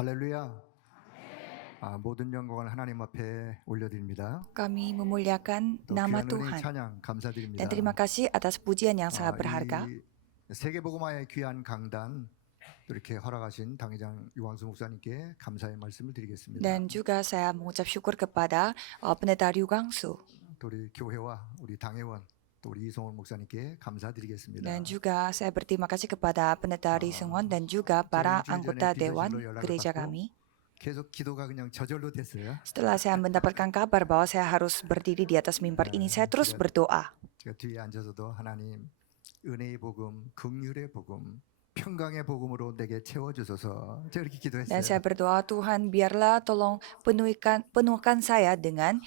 할렐루야. 모든 영광을 하나님 앞에 올려드립니다. Kami memuliakan 또 nama 귀한 은혜의 Tuhan 찬양 dan terima 감사드립니다. kasih atas pujian yang sangat berharga. 이 세계복음화의 귀한 강단 또 이렇게 허락하신 당회장 유광수 목사님께 감사의 말씀을 드리겠습니다. Dan juga saya mengucap syukur kepada Pendeta Ryu Gangsu 또 우리 교회와 우리 당회원 또 우리 이성원 목사님께 감사드리겠습니다. dan juga saya berterima kasih kepada Pendeta Ri Seung-won dan juga para anggota Dewan Gereja kami. 계속 기도가 그냥 저절로 됐어요. Setelah saya mendapatkan kabar bahwa saya harus berdiri di atas mimbar ini, saya terus berdoa. 제가 뒤에 앉아서도 하나님 은혜의 복음, 긍휼의 복음, 평강의 복음으로 내게 채워주소서. 제가 이렇게 Dan 기도했어요. saya berdoa, Tuhan biarlah tolong penuhkan saya dengan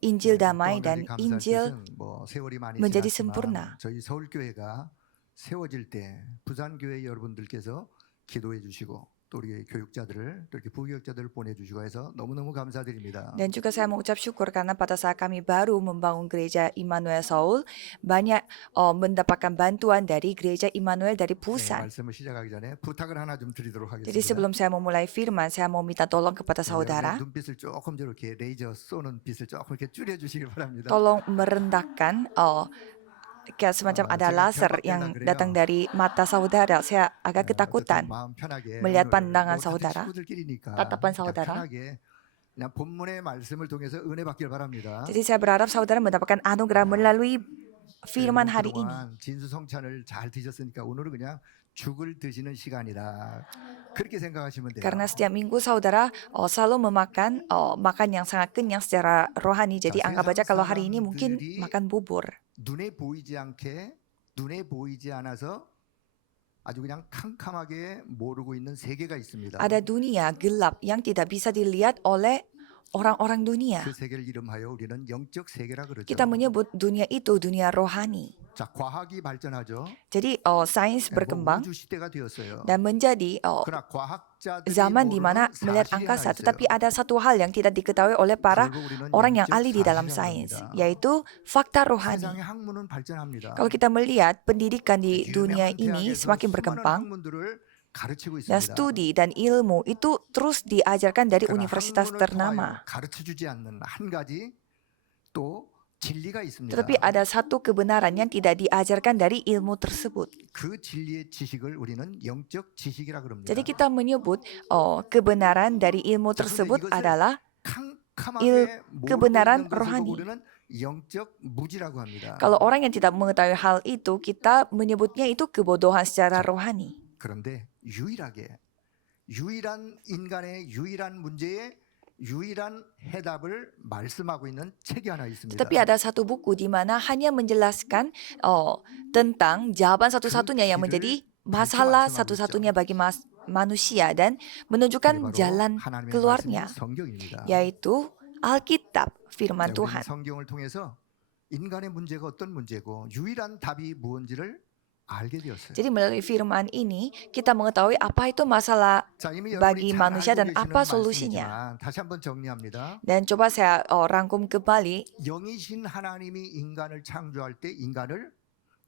Injil damai dan Injil 세월이 많이 menjadi 지났지만 sempurna. 저희 서울교회가 세워질 때 부산교회 여러분들께서 기도해 주시고 또 우리 교육자들을 또 이렇게 부교육자들을 보내주시고 해서 너무너무 감사드립니다. Dan juga saya mengucap syukur karena pada saat kami baru membangun gereja Immanuel Seoul, banyak mendapatkan bantuan dari gereja Immanuel dari Busan. 말씀을 시작하기 전에 부탁을 하나 좀 드리도록 하겠습니다. Jadi sebelum saya memulai firman, saya mau minta tolong kepada saudara, 눈빛을 조금 저렇게 레이저 쏘는 빛을 조금 이렇게 줄여주시길 바랍니다. tolong merendahkan kayak semacam ada laser yang datang dari mata saudara. Saya agak ketakutan 마음 편하게 melihat 오늘 pandangan 같은 saudara, 친구들끼리니까 tatapan 그냥 saudara. 편하게 그냥 본문의 말씀을 통해서 은혜 받길 바랍니다. Jadi saya berharap saudara mendapatkan anugerah melalui firman hari ini. 그동안 진수성찬을 잘 드셨으니까 오늘은 그냥 죽을 드시는 시간이다. 그렇게 생각하시면 돼요. Karena setiap minggu saudara selalu makan yang sangat kenyang secara rohani. Jadi anggap aja kalau hari ini mungkin makan bubur. 눈에 보이지 않아서 아주 그냥 캄캄하게 모르고 있는 세계가 있습니다. Ada dunia gelap yang tidak bisa dilihat oleh orang-orang dunia. 그 세계를 이름하여 우리는 영적 세계라 그러죠. Kita menyebut dunia itu dunia rohani. 자, 과학이 발전하죠. Jadi sains berkembang 우주 시대가 되었어요. dan menjadi 그러나 과학자들이 zaman di mana 모르는 melihat 사실이 angkasa. 하나 있어요. Tetapi ada satu hal yang tidak diketahui oleh para 결국 우리는 orang yang 영적 ahli di dalam 사실이라고 sains, 합니다. yaitu fakta rohani. 세상의 학문은 발전합니다. Kalau kita melihat pendidikan di dunia 유명한 ini 대학에서 semakin 수많은 berkembang, 학문들을 가르치고 dan 있습니다. studi dan ilmu itu terus diajarkan dari 그러나 universitas 학문을 ternama. 통하여 가르쳐주지 않는 한 가지 또 진리가 있습니다. Tetapi ada satu kebenaran yang tidak diajarkan dari ilmu tersebut. 그 진리의 지식을 우리는 영적 지식이라 그럽니다. Jadi kita menyebut kebenaran dari ilmu tersebut adalah 캄캄하게 kebenaran 모르고 있는 것을 rohani. 보고 우리는 영적 무지라고 합니다. Kalau orang yang tidak mengetahui hal itu, kita menyebutnya itu kebodohan secara rohani. 그런데 유일한 인간의 유일한 문제에 유일한 해답을 말씀하고 있는 책이 하나 있습니다. Tetapi ada satu buku di mana hanya menjelaskan tentang jawaban satu-satunya yang menjadi masalah satu-satunya bagi manusia dan menunjukkan jalan keluarnya, 성경입니다. yaitu Alkitab, firman 우리는 Tuhan. 성경을 통해서 인간의 문제가 어떤 문제고 유일한 답이 무엇인지를 알게 되었어요. Jadi melalui firman ini kita mengetahui apa itu masalah 자, 이미 bagi 여러분이 잘 manusia 알고 dan 계시는 apa solusinya. 말씀이지만 다시 한번 정리합니다. Dan coba saya rangkum kembali. 영이신 하나님이 인간을 창조할 때 인간을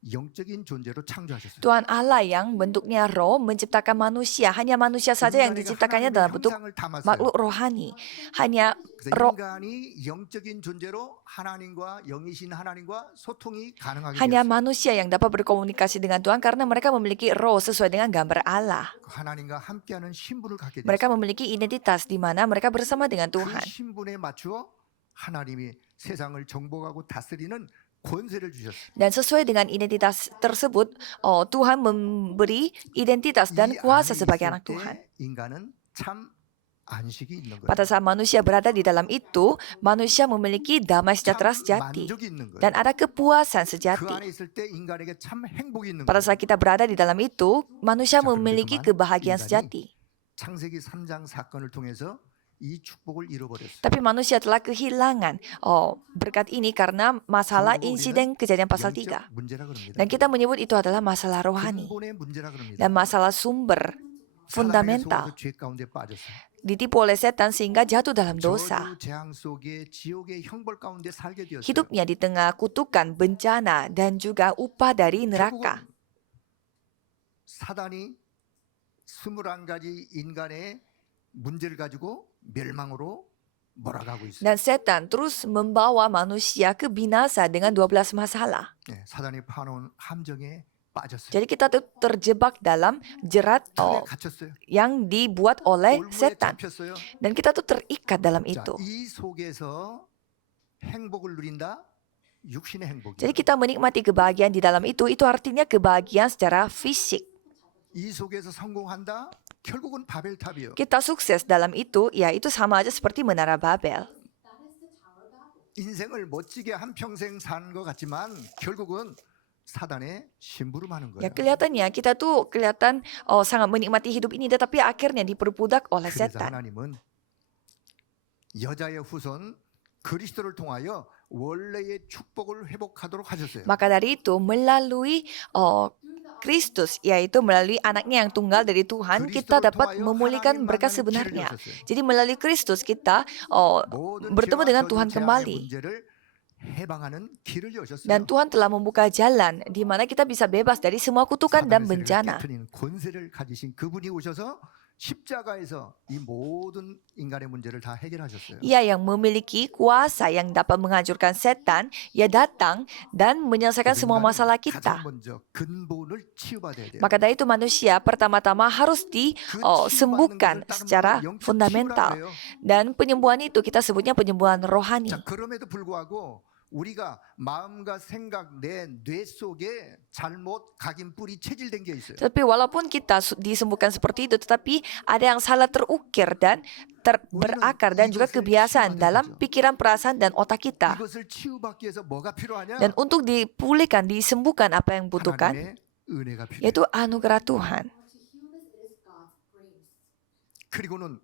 영적인 존재로 창조하셨어요. Tuhan Allah yang bentuknya roh menciptakan manusia. Hanya manusia saja yang diciptakannya dalam bentuk makhluk rohani. Hanya roh, 인간이 영적인 존재로 하나님과 영이신 하나님과 소통이 가능하게 hanya 됐어요. manusia yang dapat berkomunikasi dengan Tuhan karena mereka memiliki roh sesuai dengan gambar Allah. 하나님과 함께하는 신분을 갖게 됐어요. Mereka memiliki identitas di mana mereka bersama dengan 그 Tuhan. 신분에 맞추어 하나님이 세상을 정복하고 다스리는 권세를 주셨어요. Dan sesuai dengan identitas tersebut, Tuhan memberi identitas dan kuasa sebagai anak Tuhan. 인간은 참 안식이 있는 거예요. Pada saat manusia berada di dalam itu, manusia memiliki damai sejahtera sejati 만족이 있는 거예요. dan ada kepuasan 그 sejati. 안에 있을 때 인간에게 참 행복이 있는 Pada 거예요. saat kita berada di dalam itu, manusia memiliki kebahagiaan sejati. 창세기 3장 사건을 통해서 이 축복을 잃어버렸어요. Tapi manusia telah kehilangan berkat ini karena masalah insiden kejadian pasal 3. 영적 문제라 그럽니다. Dan kita menyebut itu adalah masalah rohani 근본의 문제라 그럽니다. dan masalah sumber 사단에게 fundamental. 속아서 죄 가운데 빠졌어요. Ditipu oleh setan sehingga jatuh dalam dosa. 저주 재앙 속에 지옥의 형벌 가운데 살게 되었어요. Hidupnya di tengah kutukan, bencana, dan juga upah dari neraka. 사단이 21가지 인간의 문제를 가지고 멸망으로 몰아가고 있어요. Dan setan terus membawa manusia ke binasa dengan 12 masalah. 예, 사단이 파놓은 함정에 빠졌어요. Jadi kita tuh terjebak dalam jerat 틀에 갇혔어요. yang dibuat oleh 올무에 setan. 잡혔어요. Dan kita tuh terikat dalam 자, itu. 이 속에서 행복을 누린다. 육신의 행복이에요. Jadi kita menikmati kebahagiaan di dalam itu artinya kebahagiaan secara fisik. 이 속에서 성공한다. 결국은 바벨탑이에요. Kita sukses dalam itu, ya itu sama aja seperti Menara Babel. 인생을 멋지게 한 평생 사는 것 같지만 결국은 사단의 심부름하는 Ya 거예요. kelihatannya kita tuh kelihatan sangat menikmati hidup ini, tetapi akhirnya diperbudak oleh 그래서 setan. 하나님은 여자의 후손 그리스도를 통하여 원래의 축복을 회복하도록 하셨어요. Maka dari itu melalui Kristus, yaitu melalui anaknya yang tunggal dari Tuhan, kita dapat memulihkan berkat sebenarnya. Jadi melalui Kristus kita bertemu dengan Tuhan kembali. Dan Tuhan telah membuka jalan di mana kita bisa bebas dari semua kutukan dan bencana. 권세를 가지신 그분이 오셔서 십자가에서 이 모든 인간의 문제를 다 해결하셨어요. Ia yang memiliki kuasa yang dapat menghancurkan setan, ia datang dan menyelesaikan semua masalah kita. 가장 먼저 근본을 치유받아야 돼요. Maka dari itu manusia pertama-tama harus disembuhkan secara fundamental. Dan penyembuhan itu kita sebutnya penyembuhan rohani. 자, 그럼에도 불구하고 우리가 마음과 생각 뇌 속에 잘못 각인 뿌리 체질된 게 있어요. Tapi walaupun kita disembuhkan seperti itu, tetapi ada yang salah terukir dan berakar dan juga kebiasaan dalam pikiran, perasaan, dan otak kita. 이것을 치유받기 위해서 뭐가 필요하냐? Dan untuk dipulihkan, disembuhkan apa yang 하나님의 butuhkan, 은혜가 필요해요. yaitu anugerah Tuhan. 그리고는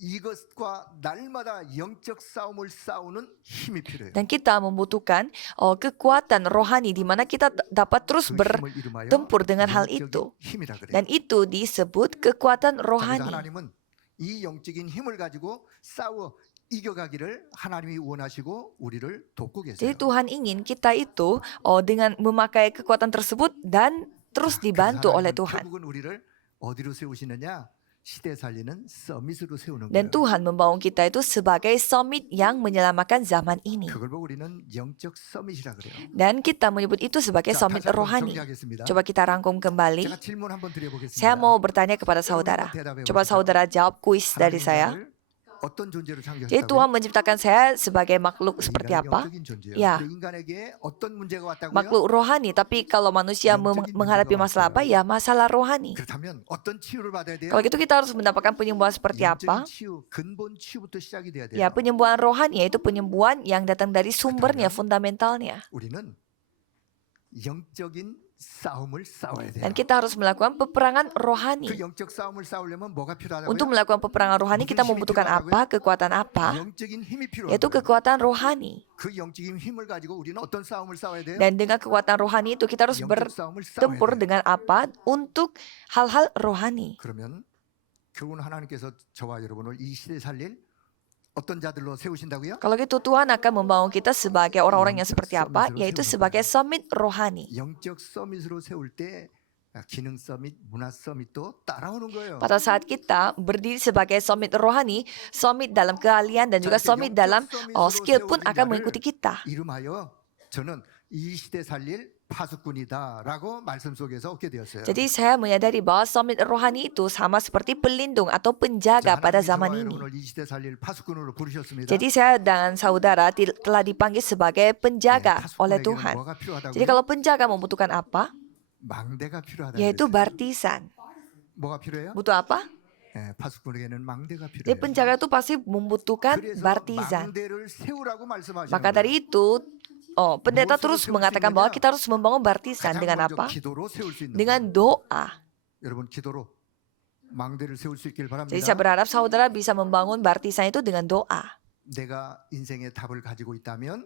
이것과 날마다 영적 싸움을 싸우는 힘이 필요해요. Dan kita membutuhkan kekuatan rohani di mana kita dapat terus 그 힘을 이름하여 bertempur dengan hal 영적인 itu. 힘이라 그래요. Dan itu disebut kekuatan 자, 그래서 rohani. 하나님은 이 영적인 힘을 가지고 싸워 이겨가기를 하나님이 원하시고 우리를 돕고 계세요. Jadi Tuhan ingin kita itu dengan memakai kekuatan tersebut dan terus dibantu oleh Tuhan. 결국은 우리를 어디로 세우시느냐? 시대 살리는 서밋으로 세우는 Dan 거예요. Tuhan membangun kita itu sebagai summit yang menyelamatkan zaman ini. 그걸 보고 우리는 영적 서밋이라 그래요. Dan kita menyebut itu sebagai 자, summit 다시 한번 rohani. 정리하겠습니다. Coba kita rangkum kembali. 제가 질문 한번 드려보겠습니다. Saya mau bertanya kepada saudara. Coba saudara jawab kuis dari saya. 하나님을 어떤 존재로 Jadi 창조하셨다고요? Tuhan menciptakan saya sebagai makhluk seperti 인간은 apa? 영적인 존재예요. Ya. 근데 인간에게 어떤 문제가 왔다고요? Makhluk rohani. Tapi kalau manusia menghadapi masalah apa? Ya masalah rohani. 그렇다면 어떤 치유를 받아야 돼요? Kalau gitu kita harus mendapatkan penyembuhan seperti 영적인 apa? 치유, 근본 치유부터 시작이 돼야 돼요. Ya penyembuhan rohani, yaitu penyembuhan yang datang dari sumbernya, fundamentalnya. 우리는 영적인 싸움을 싸워야 돼요. Dan kita harus melakukan peperangan 그 rohani. 영적 싸움을 싸우려면 뭐가 필요하다고요? Untuk melakukan peperangan rohani kita membutuhkan apa? Kekuatan apa? 영적인 힘이 필요해요. Yaitu kekuatan rohani. 그 영적인 힘을 가지고 우리는 어떤 싸움을 싸워야 돼요? Dan dengan kekuatan rohani itu kita harus 영적 싸움을 싸워야 bertempur 돼요. dengan apa? Untuk hal-hal rohani. 그러면 결국은 하나님께서 저와 여러분을 이 시대에 살릴 어떤 자들로 세우신다고요? Kalau gitu Tuhan akan membangun kita sebagai orang-orang yang seperti apa? Yaitu sebagai summit rohani. 영적 서밋으로 세울 때 기능 서밋, 문화 서밋도 따라오는 거예요. Pada saat kita berdiri sebagai summit rohani, summit dalam keahlian dan juga summit dalam skill pun akan mengikuti kita. 이름하여 저는 이 시대 살릴 파수꾼이다라고 말씀 속에서 얻게 되었어요. Jadi saya menyadari bahwa summit rohani itu sama seperti pelindung atau penjaga pada zaman ini. 여러분을 이 시대 살릴 파수꾼으로 부르셨습니다. Jadi saya dan saudara telah dipanggil sebagai penjaga oleh Tuhan. 뭐가 필요하다고요? Jadi kalau penjaga membutuhkan apa? 망대가 필요하다. Yaitu bartisan. 뭐가 필요해요? Butuh apa? 예, 파수꾼에게는 망대가 Jadi 필요해요. penjaga itu pasti membutuhkan 그래서 bartisan. 망대를 세우라고 말씀하시는 Maka 거예요. dari itu, pendeta terus mengatakan bahwa kita harus membangun bartisan 가장 dengan 먼저 apa? 기도로 세울 수 있는 Dengan 거예요. doa. 여러분 기도로 망대를 세울 수 있길 바랍니다. Jadi saya berharap saudara bisa membangun bartisan itu dengan doa. 내가 인생의 답을 가지고 있다면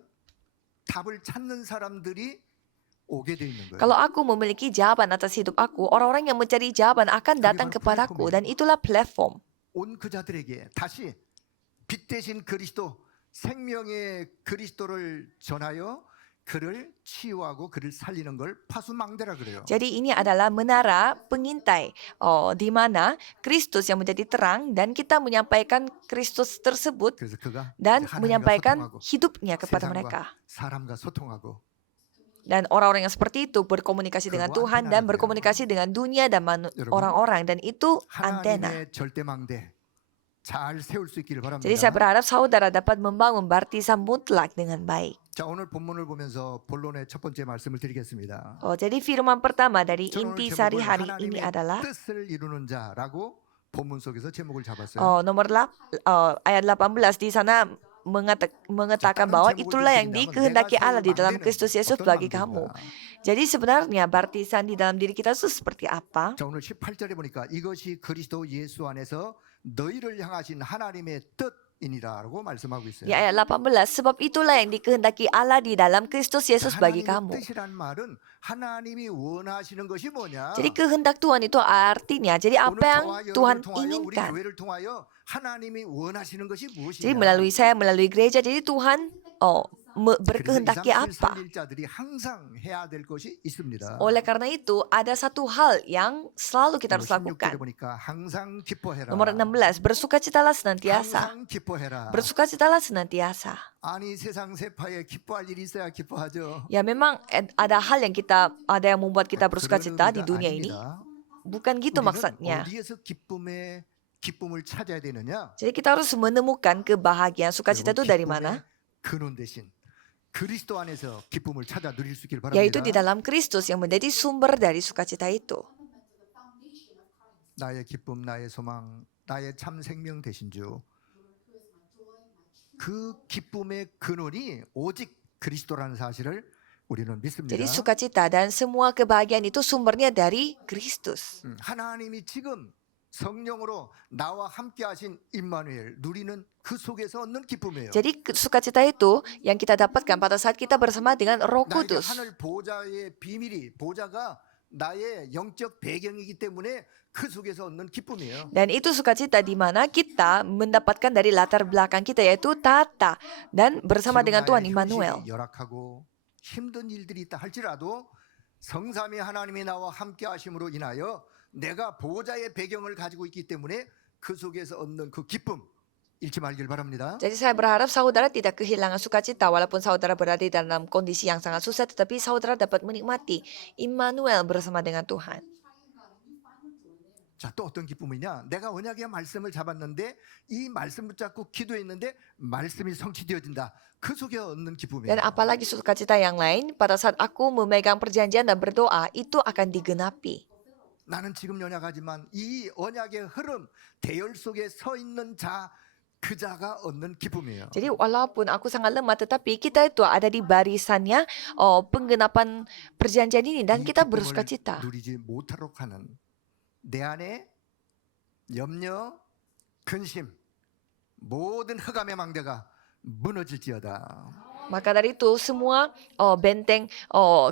답을 찾는 사람들이 오게 돼 있는 거예요. Kalau aku memiliki jawaban atas hidup aku, orang-orang yang mencari jawaban akan datang kepadaku dan itulah platform. 온 그 자들에게 다시 빛 대신 그리스도 생명의 그리스도를 전하여 그를 치유하고 그를 살리는 걸 파수망대라 그래요. Jadi ini adalah menara pengintai, di mana Kristus yang menjadi terang dan kita menyampaikan Kristus tersebut 그래서 그가 dan 이제 하나님과 menyampaikan 소통하고 hidupnya kepada 세상과 mereka. 사람과 소통하고 Dan orang-orang yang seperti itu berkomunikasi dengan 그거 Tuhan dan 안테나라고요. berkomunikasi dengan dunia dan 여러분, orang-orang, dan itu antena. 하나님의 절대망대 잘 세울 수 있기를 바랍니다. Jadi saya berharap saudara dapat membangun baptisan mutlak dengan baik. 자, 오늘 본문을 보면서 본론의 첫 번째 말씀을 드리겠습니다. Jadi firman pertama dari 저는 오늘 inti 제목을 sehari-hari ini 하나님의 adalah 뜻을 이루는 자라고 본문 속에서 제목을 잡았어요. ayat 18 di sana mengatakan bahwa itulah yang dikehendaki Allah di dalam Kristus Yesus bagi kamu. Jadi sebenarnya baptisan di dalam diri kita itu seperti apa? 자, 오늘 18절에 보니까 이것이 그리스도 예수 안에서 너희를 향하신 하나님의 뜻이니라고 말씀하고 있어요. Di ayat 18, sebab itulah yang dikehendaki Allah di dalam Kristus Yesus bagi 하나님의 kamu. 뜻이란 말은 하나님이 원하시는 것이 뭐냐? Jadi kehendak Tuhan itu artinya, jadi 오늘 apa yang 저와 Tuhan 여러분을 통하여 우리 inginkan. 교회를 통하여 하나님이 원하시는 것이 무엇이냐? Jadi melalui saya, melalui gereja, jadi Tuhan berkehendaki apa? 자들이 항상 해야 될 것이 있습니다. Oleh karena itu, ada satu hal yang selalu kita harus 16절에 lakukan. 보니까 항상 기뻐해라. Nomor 16, bersukacitalah senantiasa. 항상 기뻐해라. Bersukacitalah senantiasa. 아니 세상 세파에 기뻐할 일이 있어야 기뻐하죠. Ya memang ada hal yang ada yang membuat kita bersukacita di dunia ini. Bukan gitu maksudnya. 어디에서 기쁨을 찾아야 되느냐? Jadi kita harus menemukan kebahagiaan, sukacita itu dari mana? 근원 대신 그리스도 안에서 기쁨을 찾아 누릴 수 있길 Yaitu di 바랍니다. dalam Kristus yang menjadi sumber dari sukacita itu. 나의 기쁨, 나의 소망, 나의 참 생명 되신 주. 그 기쁨의 근원이 오직 그리스도라는 사실을 우리는 믿습니다. Jadi sukacita dan semua kebahagiaan itu sumbernya dari Kristus. 하나님이 지금 성령으로 나와 함께 하신 임마누엘 누리는 그 속에서 얻는 기쁨이에요. Jadi sukacita itu yang kita dapatkan pada saat kita bersama dengan Roh 나에게 Kudus. 하늘 보좌의 비밀이 보좌가 나의 영적 배경이기 때문에 그 속에서 얻는 기쁨이에요. Dan itu sukacita di mana kita mendapatkan dari latar belakang kita, yaitu tata dan bersama dengan Tuhan Immanuel. 열악하고 힘든 일들이 있다 할지라도 성삼위 하나님이 나와 함께 하심으로 인하여 내가 보좌의 배경을 가지고 있기 때문에 그 속에서 얻는 그 기쁨 잃지 말길 바랍니다. Jadi saya berharap saudara tidak kehilangan sukacita walaupun saudara berada di dalam kondisi yang sangat susah, tetapi saudara dapat menikmati Immanuel bersama dengan Tuhan. 자, 또 어떤 기쁨이냐? 내가 언약의 말씀을 잡았는데 이 말씀 붙잡고 기도했는데 말씀이 성취되어진다. 그 속에 얻는 기쁨이에요. Dan apalagi sukacita yang lain, pada saat aku memegang perjanjian dan berdoa, itu akan digenapi. 나는 지금 연약하지만 이 언약의 흐름, 대열 속에 서 있는 자, 그 자가 얻는 기쁨이에요. Jadi walaupun aku sangat lemah, tetapi kita itu ada di barisannya penggenapan perjanjian ini dan 이 kita 기쁨을 bersukacita. 누리지 못하도록 하는 내 안에 염려, 근심, 모든 흑암의 망대가 무너질지어다. Maka dari itu semua benteng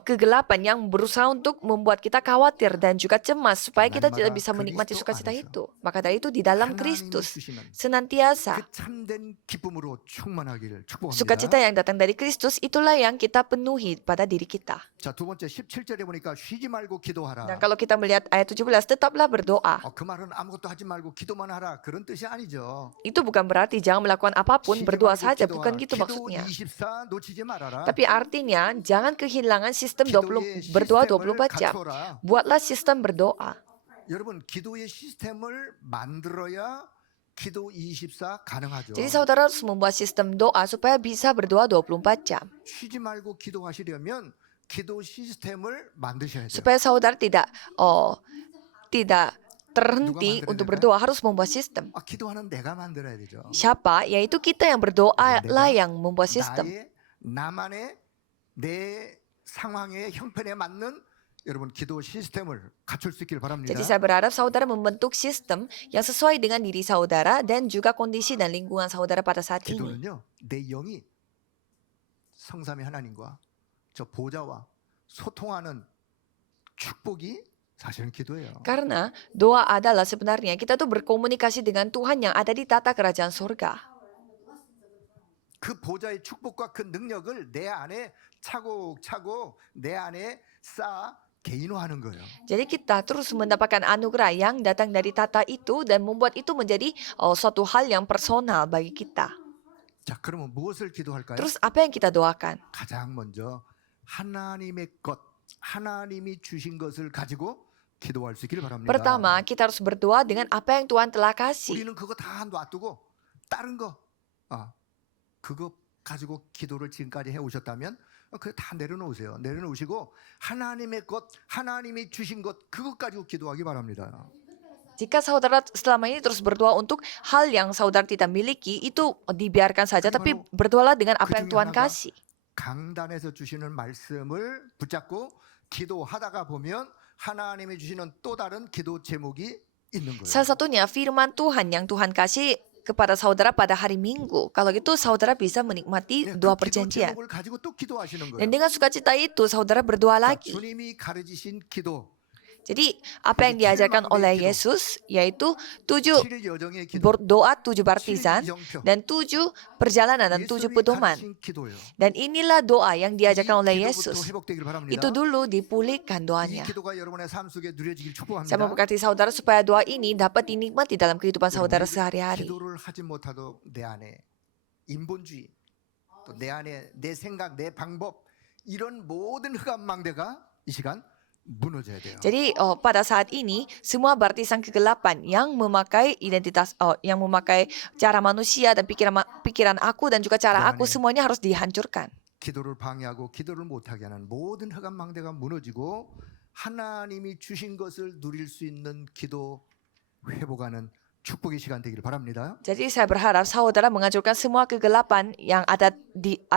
kegelapan yang berusaha untuk membuat kita khawatir dan juga cemas supaya kita tidak bisa menikmati sukacita itu. Maka dari itu di dalam Kristus senantiasa 그 참된 기쁨으로 충만하기를 축복합니다. sukacita yang datang dari Kristus itulah yang kita penuhi pada diri kita. 자, 두 번째 17절에 보니까 쉬지 말고 기도하라. Dan kalau kita melihat ayat 17, tetaplah berdoa. 그 말은 아무것도 하지 말고 기도만 하라 그런 뜻이 아니죠. Itu bukan berarti jangan melakukan apapun, 쉬지 berdoa 말고 saja, 기도하라. bukan gitu 기도 maksudnya. 24 놓치지 말아라. Tapi artinya jangan kehilangan sistem 기도의 berdoa 시스템을 24 jam. 갖춰라. Buatlah sistem berdoa. 여러분, 기도의 시스템을 만들어야 기도 24 가능하죠. Jadi saudara harus membuat sistem doa supaya bisa berdoa 24 jam. 쉬지 말고 기도하시려면 기도 시스템을 만드셔야 돼요. Supaya saudara tidak terhenti 누가 untuk 만들어야 berdoa, harus membuat sistem. 기도하는 내가 만들어야 되죠. Siapa? Yaitu kita yang berdoa 내가 lah yang membuat sistem. 나만의 내 상황의 형편에 맞는 여러분 기도 시스템을 갖출 수 있기를 바랍니다. Jadi saya berharap saudara membentuk sistem yang sesuai dengan diri saudara dan juga kondisi dan lingkungan saudara pada saat ini. 기도는요, 내 영이 성삼위 하나님과 저 보좌와 소통하는 축복이 사실은 기도예요. Karena doa adalah sebenarnya kita tuh berkomunikasi dengan Tuhan yang ada di tata kerajaan surga. 그 보좌의 축복과 그 능력을 내 안에 차곡차곡 내 안에 쌓아 개인화하는 거예요. Jadi kita terus mendapatkan anugerah yang datang dari tata itu dan membuat itu menjadi suatu hal yang personal bagi kita. 자, 그러면 무엇을 기도할까요? Terus apa yang kita doakan? 가장 먼저 하나님의 것, 하나님이 주신 것을 가지고 기도할 수 있기를 바랍니다. Pertama, kita harus berdoa dengan apa yang Tuhan telah kasih. 우리는 그거 다 놔두고 다른 거, 그거 가지고 기도를 지금까지 해오셨다면 그거 다 내려놓으세요. 내려놓으시고 하나님의 것, 하나님이 주신 것 그것 가지고 기도하기 바랍니다. Jika saudara selama ini terus berdoa untuk hal yang saudara tidak miliki, itu dibiarkan saja, tapi berdoalah dengan apa yang Tuhan kasih. 강단에서 주시는 말씀을 붙잡고 기도하다가 보면 하나님이 주시는 또 다른 기도 제목이 있는 거예요. Salah satunya firman Tuhan yang Tuhan kasih kepada saudara pada hari Minggu. Kalau gitu saudara bisa menikmati doa 그 기도 perjanjian. 제목을 가지고 또 기도하시는 Dan 거예요. dengan sukacita itu saudara berdoa 자, lagi. 주님이 가르치신 기도, Jadi apa yang diajarkan oleh Yesus yaitu 7 7일 여정의 기도, berdoa, 7 baptisan, 7일 이정표, dan 7 perjalanan dan 7 예수님이 pedoman. 가르친 기도예요. Dan inilah doa yang diajarkan oleh 이 기도부터 Yesus. 회복되기를 바랍니다. Itu dulu dipulihkan 이 doanya. 기도가 여러분의 삶 속에 누려지길 Saya 축복합니다. memberkati saudara supaya doa ini dapat dinikmati dalam kehidupan saudara sehari-hari. 기도를 하지 못하도 내 안에 인본주의, 또 내 안에 내 생각, 내 방법 이런 모든 흑암망대가 이 시간 무너져야 돼요. Jadi pada saat ini semua baptisan kegelapan yang memakai identitas, yang memakai cara manusia dan pikiran aku dan juga cara aku semuanya harus dihancurkan. 기도를 방해하고 기도를 못하게 하는 모든 흑암망대가 무너지고 하나님이 주신 것을 누릴 수 있는 기도 회복하는 축복의 시간 되기를 바랍니다. Jadi saya berharap saudara menghancurkan semua kegelapan yang ada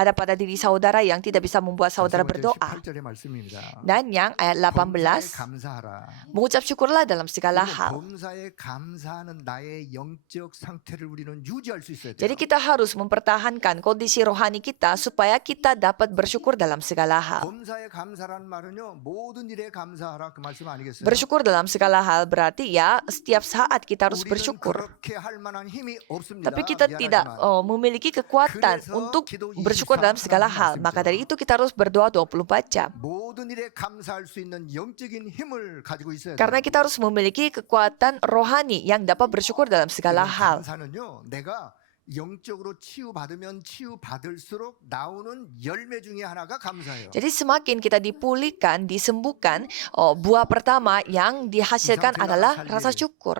pada diri saudara yang tidak bisa membuat saudara berdoa. 18절의 말씀입니다. Dan yang ayat 범사에 18, 감사하라. mengucap syukurlah dalam segala hal. 범사에 감사하는 나의 영적 상태를 우리는 유지할 수 있어야 돼요. Jadi kita harus mempertahankan kondisi rohani kita supaya kita dapat bersyukur dalam segala hal. 범사에 감사라는 말은요, 모든 일에 감사하라 그 말씀 아니겠어요? Bersyukur dalam segala hal berarti ya setiap saat kita harus 우리는 bersyukur. 그렇게 할 만한 힘이 없습니다. Tapi kita tidak 미안하지만. memiliki kekuatan untuk bersyukur dalam segala hal. Maka dari itu kita harus berdoa 24 jam. 모든 일에 감사할 수 있는 영적인 힘을 가지고 있어야 돼요. Karena kita harus memiliki kekuatan rohani yang dapat bersyukur dalam segala hal. 감사는요, 내가 영적으로 치유받으면 치유받을수록 나오는 열매 중에 하나가 감사예요. Jadi semakin kita dipulihkan, disembuhkan, buah pertama yang dihasilkan adalah rasa syukur.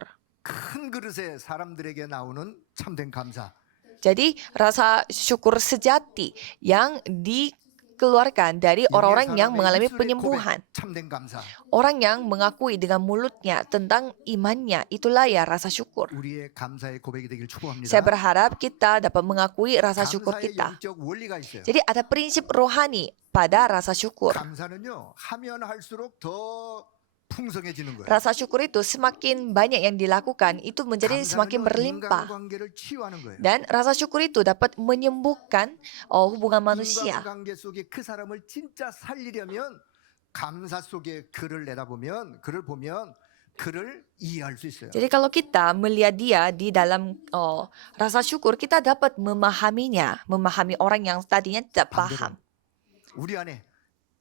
큰 그릇에 사람들에게 나오는 참된 감사. Jadi rasa syukur sejati yang dikeluarkan dari orang-orang yang mengalami penyembuhan. 참된 감사. Orang yang mengakui dengan mulutnya tentang imannya, itulah ya rasa syukur. 우리의 감사의 고백이 되길 축복합니다. Saya berharap kita dapat mengakui rasa syukur 감사의 kita. 영적 원리가 있어요. Jadi ada prinsip rohani pada rasa syukur. 감사는요, 하면 할수록 더 풍성해지는 거예요. Rasa syukur itu semakin banyak yang dilakukan, itu menjadi semakin berlimpah. 인간관계를 치유하는 거예요. Dan rasa syukur itu dapat menyembuhkan hubungan manusia. 인간관계 속에 그 사람을 진짜 살리려면 감사 속에 그를 내다보면 그를 보면 그를 이해할 수 있어요. Jadi kalau kita melihat dia di dalam rasa syukur, kita dapat memahaminya, memahami orang yang tadinya tidak paham. 우리 안에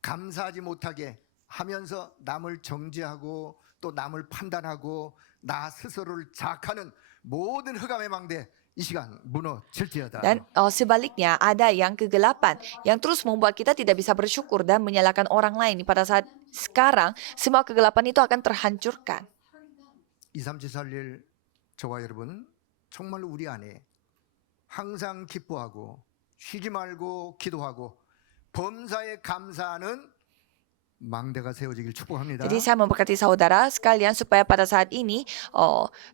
감사하지 못하게 하면서 남을 정죄하고 또 남을 판단하고 나 스스로를 자학하는 모든 흑암의 망대 이 시간 무너질지어다. Dan sebaliknya ada yang kegelapan yang terus membuat kita tidak bisa bersyukur dan menyalahkan orang lain. Pada saat sekarang semua kegelapan itu akan terhancurkan. 2371 저와 여러분 정말 우리 안에 항상 기뻐하고 쉬지 말고 기도하고 범사에 감사하는 망대가 세워지길 축복합니다. Jadi saya memberkati saudara sekalian supaya pada saat ini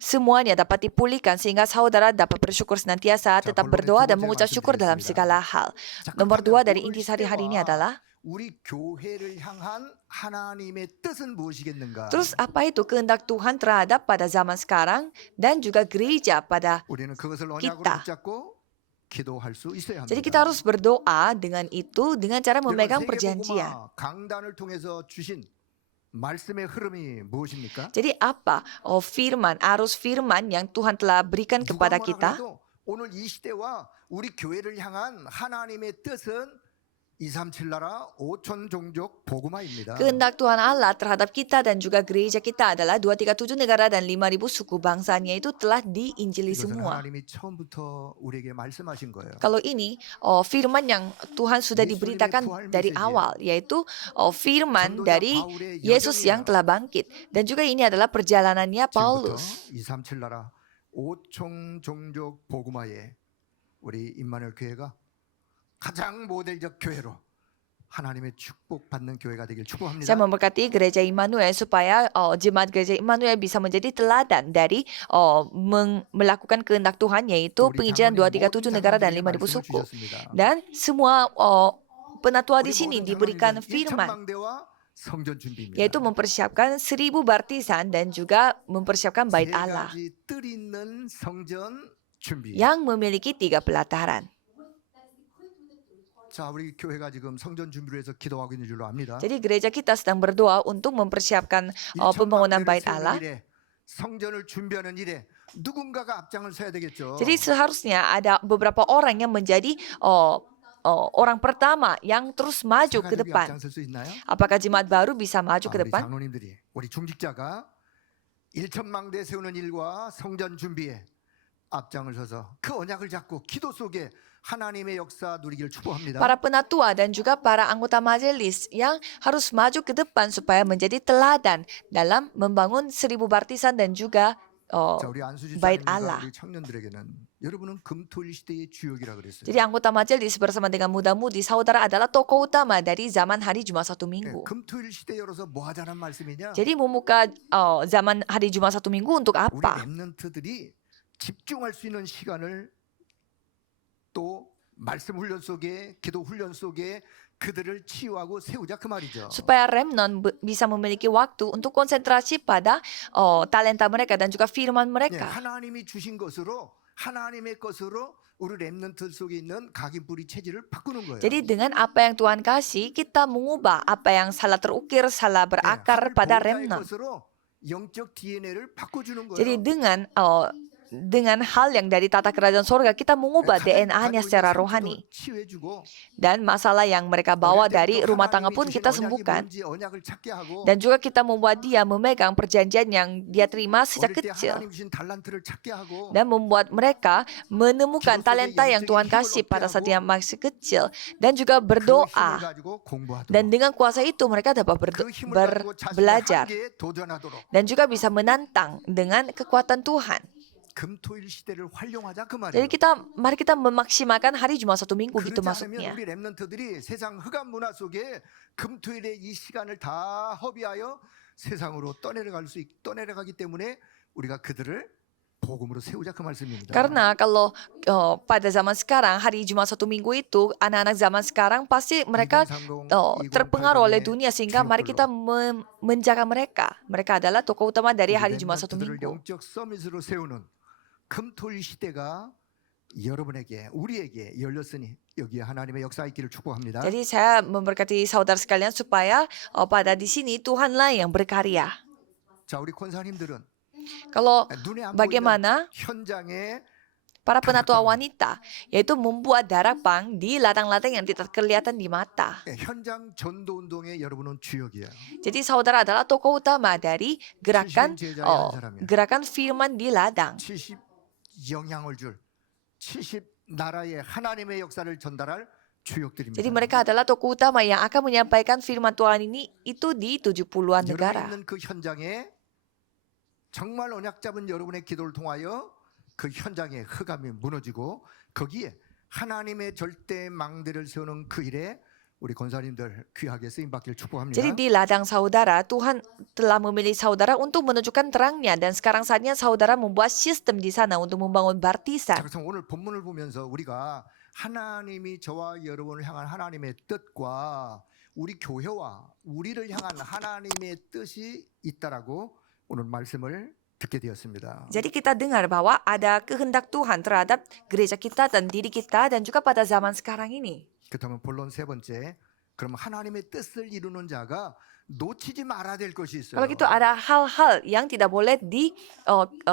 semuanya dapat dipulihkan sehingga saudara dapat bersyukur senantiasa, tetap berdoa dan mengucap syukur dalam segala hal. Nomor 2 dari intisari hari ini adalah 우리 교회를 향한 하나님의 뜻은 무엇이겠는가? terus apa itu kehendak Tuhan terhadap pada zaman sekarang dan juga gereja pada 우리는 그것을 언약으로 kita. 붙잡고 기도할 수 있어야 합니다. Jadi kita harus berdoa dengan itu dengan cara memegang perjanjian. 강단을 통해서 주신 말씀의 흐름이 무엇입니까? Jadi apa firman, arus firman yang Tuhan telah berikan kepada kita? 오늘 이 시대와 우리 교회를 향한 하나님의 뜻은 237 나라 5천 종족 복음화입니다. Kehendak Tuhan Allah terhadap kita dan juga gereja kita adalah 237 negara dan 5.000 suku bangsanya itu telah diinjili 이것은 semua. 하나님이 처음부터 우리에게 말씀하신 거예요. Kalau ini firman yang Tuhan sudah diberitakan dari awal, yaitu firman dari Yesus yang telah bangkit. Dan juga ini adalah perjalanannya 지금부터 Paulus. 237 나라 5천 종족 복음화에 우리 임마누엘 교회가 가장 모델적 교회로 하나님의 축복받는 교회가 되길 축복합니다. Saya memberkati gereja Immanuel supaya jemaat gereja Immanuel bisa menjadi teladan dari melakukan kehendak Tuhan, yaitu 우리 penginjilan 장로님, 237 모든 negara dan 장로님이 5.000 말씀을 suku. 주셨습니다. Dan semua penatua di 우리 sini 모든 diberikan 장로님은 firman, 1,000망대와 성전 준비입니다. yaitu mempersiapkan 1000 baptisan dan juga mempersiapkan bait 세 Allah 가지 뜰 있는 성전 준비. yang memiliki 3 pelataran. 자, 우리 교회가 지금 성전 준비를 해서 기도하고 있는 줄로 압니다. Jadi gereja kita sedang berdoa untuk mempersiapkan pembangunan bait Allah. 일에, 성전을 준비하는 일에 누군가가 앞장을 서야 되겠죠. Jadi seharusnya ada beberapa orang yang menjadi orang pertama yang terus maju ke 가족이 depan. 앞장설 수 있나요? Apakah jemaat baru bisa maju ke 우리 depan? 장로님들이 우리 중직자가 1,000망대 세우는 일과 성전 준비에 앞장을 서서 그 언약을 잡고 기도 속에 하나님의 역사 누리기를 축복합니다. Para penatua dan juga para anggota majelis yang harus maju ke depan supaya menjadi teladan dalam membangun 1000 baptisan dan juga 자, 우리 안수 bait 집사님과 Allah. 우리 청년들에게는 여러분은 금토일 시대의 주역이라 그랬어요. Jadi anggota majelis bersama dengan muda-mudi saudara adalah tokoh utama dari zaman hari Jumat Satu Minggu. 금토일 시대 열어서 뭐 하자는 말씀이냐? Jadi membuka zaman hari Jumat Satu Minggu untuk 우리 apa? 렘넌트들이 집중할 수 있는 시간을 또 말씀 훈련 속에 기도 훈련 속에 그들을 치유하고 세우자 그 말이죠. Supaya remnant bisa memiliki waktu untuk konsentrasi pada talenta mereka dan juga firman 네, mereka. 하나님이 주신 것으로 하나님의 것으로 우리 렘넌트 속에 있는 각인 뿌리 체질을 바꾸는 거예요. Jadi dengan apa yang Tuhan kasih, kita mengubah apa yang salah terukir, salah berakar 하늘 pada 보호자의 remnant. 것으로 영적 DNA를 바꿔주는 거예요. Jadi dengan hal yang dari tata kerajaan sorga, kita mengubah DNA-nya secara rohani. 치유해주고 Dan masalah yang mereka bawa dari rumah tangga pun kita sembuhkan. 언약을 찾게 하고 Dan juga kita membuat dia memegang perjanjian yang dia terima sejak 어릴 때 kecil. 하나님 주신 달란트를 찾게 하고 Dan membuat mereka menemukan talenta yang Tuhan kasih pada saat dia masih kecil. Dan juga 그 힘을 berdoa. 가지고 공부하도록 Dan dengan kuasa itu mereka dapat 그 힘을 가지고 자신의 belajar. 한계에 도전하도록 Dan juga bisa menantang dengan kekuatan Tuhan. 금토일 시대를 활용하자 그 말이에요. Jadi mari kita memaksimalkan hari Jumat Satu Minggu gitu 그렇지 않으면 maksudnya. 우리 렘넌트들이 세상 흑암 문화 속에 금토일의 이 시간을 다 허비하여 세상으로 떠내려가기 때문에 우리가 그들을 복음으로 세우자 그 말씀입니다. Karena kalau pada zaman sekarang hari Jumat Satu Minggu itu anak-anak zaman sekarang pasti mereka terpengaruh oleh dunia sehingga mari kita menjaga mereka. Mereka adalah tokoh utama dari hari Jumat Satu 렘넌트들을 Minggu. 영적 서밋으로 세우는 금토일 시대가 여러분에게 우리에게 열렸으니 여기에 하나님의 역사 있기를 축복합니다. Jadi saya memberkati saudara sekalian supaya pada di sini Tuhanlah yang berkarya. 자, 우리 권사님들은 Kalau 눈에 안 보이는 bagaimana 현장에 para penatua wanita, yaitu membuat darapang di ladang-ladang yang tidak kelihatan di mata. 현장 전도 운동의 여러분은 주역이에요. Jadi saudara adalah tokoh utama dari gerakan gerakan firman di ladang. 70 영향을 줄 70 나라의 하나님의 역사를 전달할 주역들입니다. Jadi mereka adalah tokoh utama yang akan menyampaikan firman Tuhan ini itu di 70-an 여러분 negara. 있는 그 현장에 정말 언약 잡은 여러분의 기도를 통하여 그 현장의 흑암이 무너지고 거기에 하나님의 절대 망대를 세우는 그 일에 우리 권사님들 귀하게 쓰임 받기를 축복합니다. Jadi di ladang saudara, Tuhan telah memilih saudara untuk menunjukkan terangnya dan sekarang saatnya saudara membuat sistem di sana untuk membangun 자, baptisan. 그래서 오늘 본문을 보면서 우리가 하나님이 저와 여러분을 향한 하나님의 뜻과 우리 교회와 우리를 향한 하나님의 뜻이 있다라고 오늘 말씀을 듣게 되었습니다. Jadi kita dengar bahwa ada kehendak Tuhan terhadap gereja kita dan diri kita dan juga pada zaman sekarang ini. 그렇다면 본론 세 번째, 그럼 하나님의 뜻을 이루는 자가 놓치지 말아야 될 것이 있어요. Kalau gitu ada hal-hal yang tidak boleh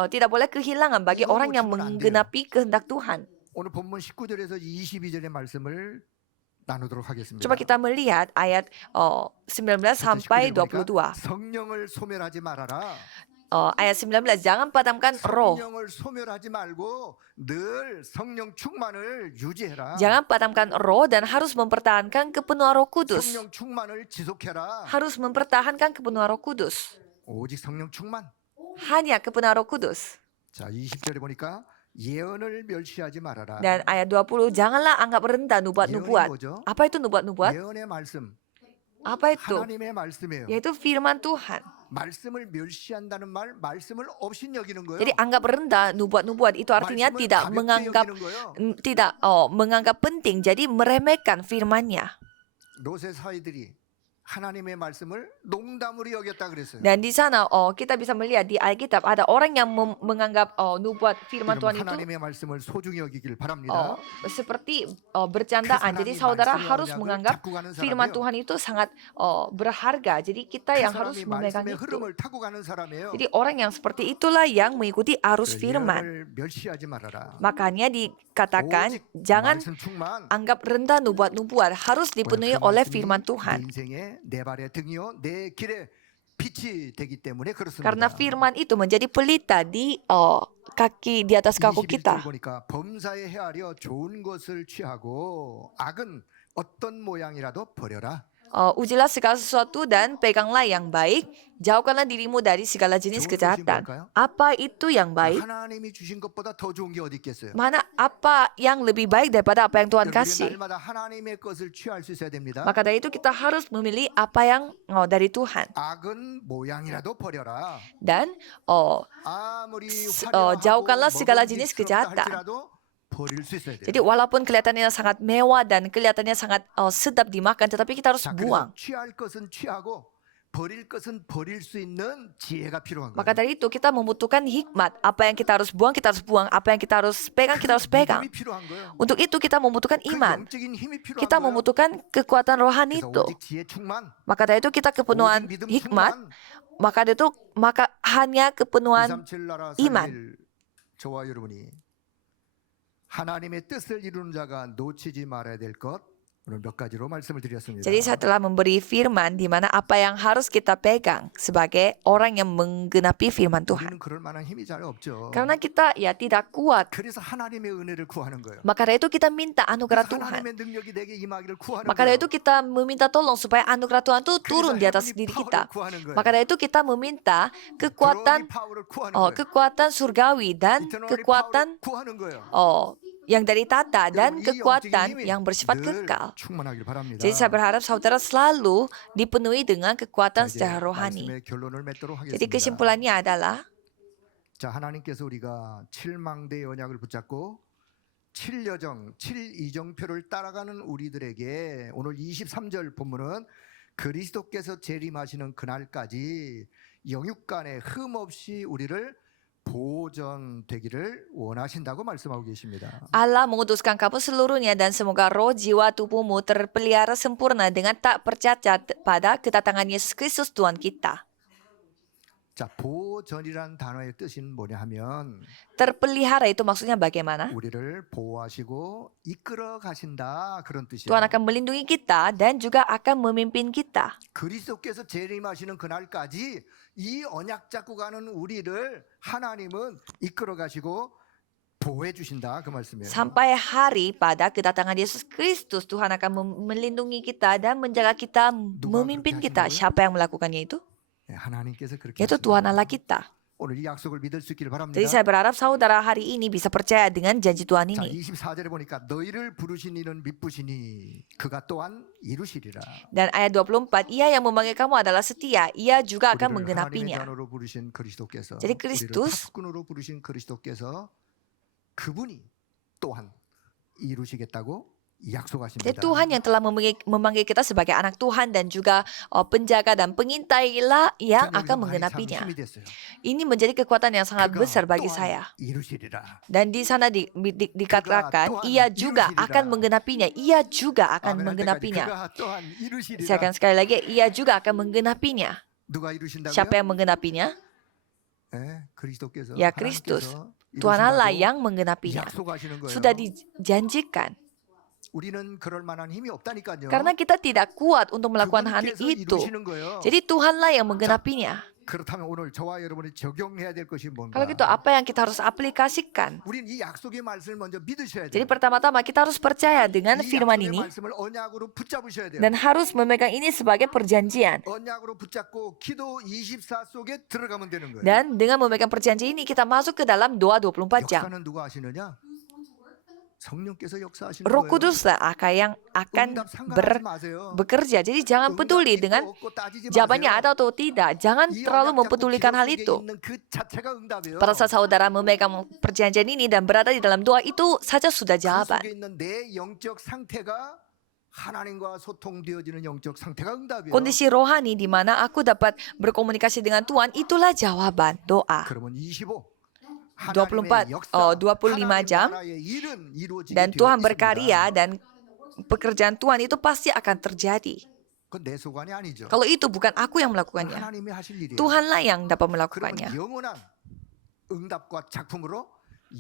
tidak boleh kehilangan bagi orang yang menggenapi kehendak Tuhan. 오늘 본문 19절에서 22절의 말씀을 나누도록 하겠습니다. Coba kita melihat ayat 19 sampai 22. 성령을 소멸하지 말아라. Ayat 19, jangan padamkan roh. 성령을 소멸하지 말고 늘 성령 충만을 유지해라. Jangan padamkan roh dan harus mempertahankan kepenuhan Roh Kudus. 성령 충만을 지속해라. Harus mempertahankan kepenuhan Roh Kudus. 오직 성령 충만. Hanya kepenuhan Roh Kudus. 자, 20절에 보니까 예언을 멸시하지 말아라. Dan ayat 20, janganlah anggap rendah 예언이 nubuat-nubuat. 뭐죠? Apa itu nubuat-nubuat? 예언의 말씀. Apa itu? 하나님의 말씀이에요. Yaitu firman Tuhan. 말씀을 멸시한다는 말, 말씀을 없인 여기는 거예요. Jadi anggap rendah nubuat-nubuat itu artinya 말씀을 tidak 가볍게 menganggap 여기는 거예요. menganggap penting. Jadi meremehkan firman-Nya. 롯의 사이들이 하나님의 말씀을 농담으로 여겼다 그랬어요. Dan di sana kita bisa melihat di Alkitab ada orang yang menganggap nubuat firman 여러분, Tuhan itu 하나님의 말씀을 소중히 여기길 바랍니다. seperti bercandaan. Jadi saudara harus menganggap 잡고 가는 firman 사람이에요. Tuhan itu sangat berharga. Jadi kita 그 yang harus 사람이 memegang 말씀의 itu. 흐름을 타고 가는 사람이에요. Jadi orang yang seperti itulah yang mengikuti arus firman. 예언을 멸시하지 말아라. Makanya dikatakan 오직 jangan 말씀 충만. anggap rendah nubuat-nubuat, harus dipenuhi 그 oleh 말씀이 firman 내 Tuhan. 인생의 내 발의 등이요 내 길의 빛이 되기 때문에 그렇습니다. Karena firman itu menjadi pelita di di atas kaki 21절 kita. 보니까 범사에 헤아려 좋은 것을 취하고 악은 어떤 모양이라도 버려라. Ujilah segala sesuatu dan peganglah yang baik. Jauhkanlah dirimu dari segala jenis 좋은 것이 kejahatan. 뭘까요? Apa itu yang baik? 하나님이 주신 것보다 더 좋은 게 어디 있겠어요? Mana apa yang lebih baik daripada apa yang Tuhan 우리는 kasih? 날마다 하나님의 것을 취할 수 있어야 됩니다. Maka dari itu kita harus memilih apa yang dari Tuhan. 악은 모양이라도 버려라. Dan 아무리 jauhkanlah segala jenis kejahatan. 할지라도 버릴 수 있어야 돼요. Jadi walaupun kelihatannya sangat mewah dan kelihatannya sangat sedap dimakan, tetapi kita harus 자, buang. 그래서 취할 것은 취하고 버릴 것은 버릴 수 있는 지혜가 필요한 거예요. Maka dari itu kita membutuhkan hikmat. Apa yang kita harus buang, kita harus buang. Apa yang kita harus pegang, kita harus pegang. 믿음이 필요한 거예요. Untuk itu kita membutuhkan 그 iman. 영적인 힘이 필요한 Kita 거예요. membutuhkan kekuatan rohani 그래서 itu. 오직 지혜 충만, Maka dari itu kita kepenuhan 오직 믿음 hikmat. 충만, Maka hanya kepenuhan 237 나라 이만. 살릴 저와 여러분이 하나님의 뜻을 이루는 자가 놓치지 말아야 될 것, 오늘 몇 가지로 말씀을 드렸습니다. Jadi saya telah memberi firman di mana apa yang harus kita pegang sebagai orang yang menggenapi firman Tuhan. 우리는 그럴 만한 힘이 잘 없죠. Karena kita ya tidak kuat. 그래서 하나님의 은혜를 구하는 거예요. Maka dari itu kita minta anugerah 그래서 Tuhan. 하나님의 능력이 내게 임하기를 구하는 Maka dari 거예요. itu kita meminta tolong supaya anugerah Tuhan itu 그래서 turun di atas heavenly diri power를 kita. 구하는 거예요. Maka dari itu kita meminta kekuatan glory power를 구하는 거예요. kekuatan surgawi dan Eternal kekuatan power를 구하는 거예요. yang dari tata dan 여러분, 이 kekuatan 영적인 힘이 yang bersifat 늘 kekal. 충만하길 바랍니다. Jadi saya berharap saudara selalu dipenuhi dengan kekuatan 자, 이제 secara rohani. 말씀의 결론을 맺도록 Jadi 하겠습니다. kesimpulannya adalah 자, 하나님께서 우리가 7망대 언약을 붙잡고 7여정, 7이정표를 따라가는 우리들에게 오늘 23절 본문은 그리스도께서 재림하시는 그날까지 영육간에 흠 없이 우리를 보존되기를 원하신다고 말씀하고 계십니다. Allah mengutuskan kamu seluruhnya dan semoga roh jiwa tubuhmu terpelihara sempurna dengan tak bercacat pada kedatangan Yesus Kristus Tuhan kita. 자, 보존이라는 단어의 뜻은 뭐냐 하면 Terpelihara itu maksudnya bagaimana? 우리를 보호하시고 이끌어 가신다 그런 뜻이에요. Tuhan akan melindungi kita dan juga akan memimpin kita. 그리스도께서 재림하시는 그날까지 이 언약 잡고 가는 우리를 하나님은 이끌어 가시고 보호해 주신다 그 말씀이에요. Sampai hari pada kedatangan Yesus Kristus, Tuhan akan melindungi kita dan menjaga kita, memimpin kita. Siapa yang melakukannya itu? 네, 하나님께서 그렇게 Yaitu 하십니다. Tuhan Allah kita. 오늘 이 약속을 믿을 수 있기를 바랍니다. Jadi saya berharap saudara hari ini bisa percaya dengan janji Tuhan 자, ini. 24절에 보니까 너희를 부르신 이는 미쁘시니 그가 또한 이루시리라. Dan ayat 24, ia yang memanggil kamu adalah setia, ia juga akan 우리를 하나님의 menggenapinya. 자녀로 부르신 그리스도께서 Jadi 우리를 Kristus 파수꾼으로 부르신 그리스도께서 그분이 또한 이루시겠다고 약속하십니다. Jadi Tuhan yang telah memanggil kita sebagai anak Tuhan dan juga penjaga dan pengintailah yang 저는 akan 여기서 말이 참 menggenapinya. 힘이 됐어요. Ini menjadi kekuatan yang sangat 그가 besar bagi 또한 saya. 이루시리라. Dan di sana dikatakan, 또한 ia juga 이루시리라. akan menggenapinya. Ia juga akan 아멘 할 때까지 menggenapinya. 그가 또한 이루시리라. Saya akan sekali lagi, ia juga akan menggenapinya. 누가 이루신다고요? Siapa yang menggenapinya? 네, 그리스도께서 Ya Kristus. 하나님께서 Tuhan Allah 이루신다고 yang menggenapinya. 약속하시는 거예요. Sudah dijanjikan. 우리는 그럴 만한 힘이 없다니까요. Karena kita tidak kuat untuk melakukan hal 그분께서 itu. 이루시는 거예요. Jadi Tuhanlah yang menggenapinya. 그렇다면 오늘 저와 여러분이 적용해야 될 것이 뭔가? Kalau gitu apa yang kita harus aplikasikan? 우리는 이 약속의 말씀을 먼저 믿으셔야 Jadi 돼요. pertama-tama kita harus percaya dengan 이 firman 약속의 ini 말씀을 언약으로 붙잡으셔야 돼요. dan harus memegang ini sebagai perjanjian. 언약으로 붙잡고 기도 24 속에 들어가면 되는 거예요. Dan dengan memegang perjanjian ini kita masuk ke dalam doa 24 jam. 역사는 누가 하시느냐? 성령께서 역사하시는 Roh 거예요. Kuduslah yang akan 응답 상관하지 마세요. bekerja. Jadi jangan peduli dengan jawabannya ada atau tidak. Jangan terlalu mempedulikan hal itu. 그 자체가 응답이에요. Pada saat saudara memegang perjanjian ini dan berada di dalam doa itu saja sudah 그 jawaban. 속에 있는 내 영적 상태가 하나님과 소통되어지는 영적 상태가 응답이에요. Kondisi rohani di mana aku dapat berkomunikasi dengan Tuhan itulah jawaban doa. 그러면 25 24, 25 jam dan Tuhan berkarya dan pekerjaan Tuhan itu pasti akan terjadi. 그건 내 소관이 아니죠. Kalau itu bukan aku yang melakukannya, 하나님이 하실 일이에요. Tuhanlah yang dapat 그러면 melakukannya. 영원한 응답과 작품으로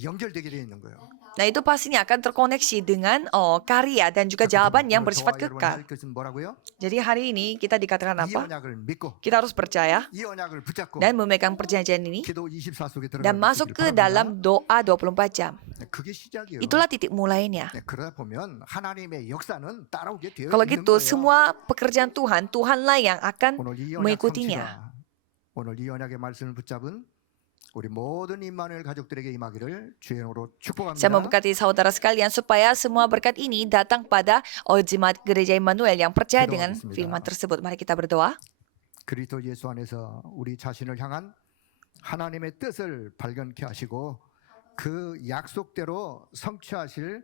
연결되게 되어 있는 거예요. Nah itu pastinya akan terkoneksi dengan karya dan juga jawaban yang 오늘 bersifat 저와 여러분이 kekal. 할 것은 뭐라고요? Jadi hari ini kita dikatakan 이 apa? 언약을 믿고 Kita harus percaya 이 언약을 붙잡고 dan memegang perjanjian ini 기도 24 속에 dan 들어가는 masuk ke dalam doa 24 jam. 그게 시작이에요. Itulah titik mulainya. 네, 그러다 보면 하나님의 역사는 따라오게 되어 Kalau 있는 gitu 거예요. semua pekerjaan Tuhan, Tuhanlah yang akan 오늘 이 언약 mengikutinya. 성취가 오늘 이 언약의 말씀을 붙잡은 우리 모든 임마누엘 가족들에게 임하기를 주의 이름으로 축복합니다. Saya memberkati saudara sekalian supaya semua berkat ini datang pada jemaat gereja Immanuel yang percaya dengan firman tersebut. Mari kita berdoa. 그리스도 예수 안에서 우리 자신을 향한 하나님의 뜻을 발견케 하시고 그 약속대로 성취하실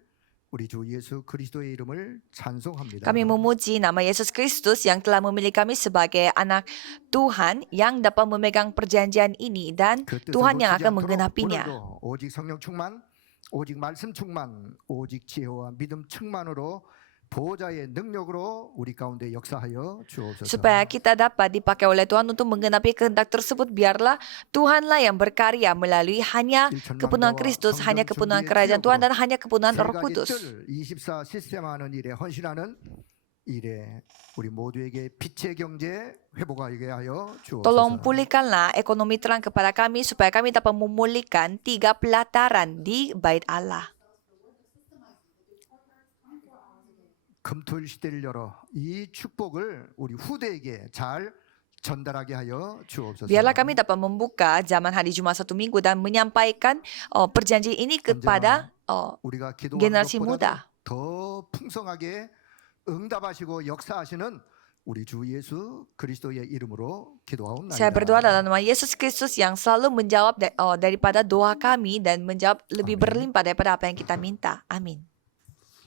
우리 주 예수 그리스도의 이름을 찬송합니다. Kami memuji nama Yesus Kristus yang telah memilih kami sebagai anak Tuhan yang dapat memegang perjanjian ini dan 그 뜻을 Tuhan yang 놓치지 akan 않도록 menggenapinya. 오늘도 오직 성령 충만, 오직 말씀 충만, 오직 지혜와 믿음 충만으로 보호자의 능력으로 우리 가운데 역사하여 주옵소서. Supaya kita dapat dipakai oleh Tuhan untuk menggenapi kehendak tersebut, biarlah Tuhanlah yang berkarya melalui hanya kepenuhan Kristus, hanya kepenuhan kerajaan Tuhan dan hanya kepenuhan Roh Kudus. 24 시스템하는 일에 헌신하는 일에 우리 모두에게 빛의 경제 회복하게 하여 Tolong 주옵소서. pulihkanlah ekonomi terang kepada kami supaya kami dapat memulihkan 3 pelataran di bait Allah. 금토일 시대를 열어 이 축복을 우리 후대에게 잘 전달하게 하여 주옵소서. Biarlah kami dapat membuka zaman hari Jumat 1 minggu dan menyampaikan perjanjian ini kepada 우리가 generasi 기도하는 muda. 것보다 더 풍성하게 응답하시고 역사하시는 우리 주 예수 그리스도의 이름으로 기도하옵나이다. Saya berdoa dalam nama Yesus Kristus yang selalu menjawab daripada doa kami dan menjawab lebih Amin. berlimpah daripada apa yang kita minta. Amin.